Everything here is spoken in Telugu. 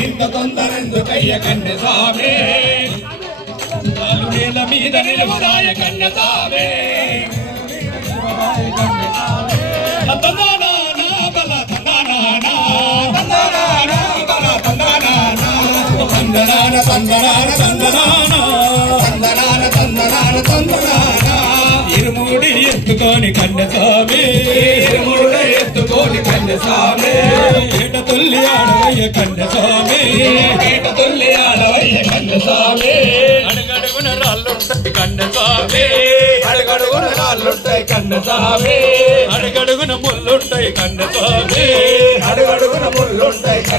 ఇంత తొందరెందుకయ్య కన్నె స్వామి నేల మీద నిలవదాయ కన్నె స్వామి ఇరుముడి ఎత్తుకోని కన్నెస్వామి ఏట తొల్లి ఆడవయ్య కన్నెస్వామి అడుగడుగున రాళ్ళుంటాయి కన్నెస్వామి అడుగడుగున ముళ్ళుంటాయి కన్నెస్వామి